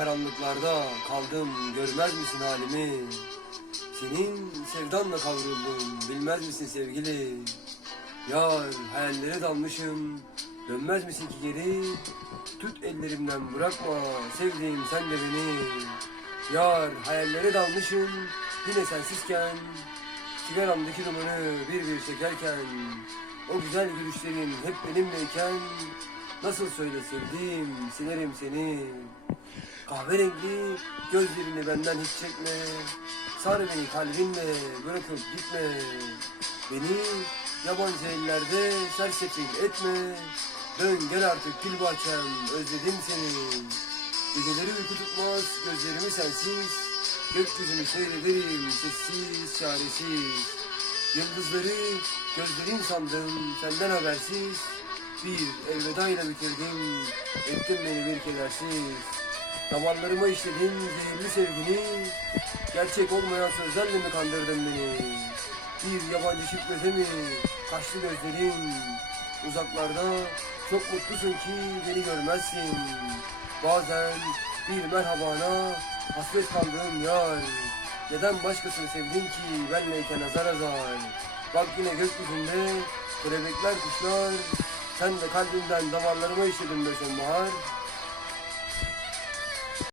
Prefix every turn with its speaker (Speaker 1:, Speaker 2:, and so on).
Speaker 1: karanlıklarda kaldım görmez misin halimi? Senin sevdanla kavruldum bilmez misin sevgili? Yar hayallere dalmışım dönmez misin ki geri? Tut ellerimden bırakma sevdiğim sen de beni. Yar hayallere dalmışım yine sensizken Sigaramdaki dumanı bir bir çekerken O güzel gülüşlerin hep benimleyken Nasıl söyle sevdiğim silerim seni Kahverengi gözlerini benden hiç çekme. Sar beni kalbinle bırakıp gitme. Beni yabancı ellerde sersefil etme. Dön gel artık gül bahçem özledim seni. Geceleri uyku tutmaz gözlerimi sensiz. Gökyüzünü seyrederim sessiz çaresiz. Yıldızları gözlerim sandım senden habersiz. Bir elvedayla bitirdim ettin beni bir kedersiz Damarlarıma işledin zehirli sevgini Gerçek olmayan sözlerle mi kandırdın beni? Bir yabancı şık mi kaçtı gözlerin? Uzaklarda çok mutlusun ki beni görmezsin. Bazen bir merhabana hasret kaldığım yar. Neden başkasını sevdin ki benleyken azar azar? Bak yine gökyüzünde kelebekler kuşlar. Sen de kalbimden damarlarıma işledin be sonbahar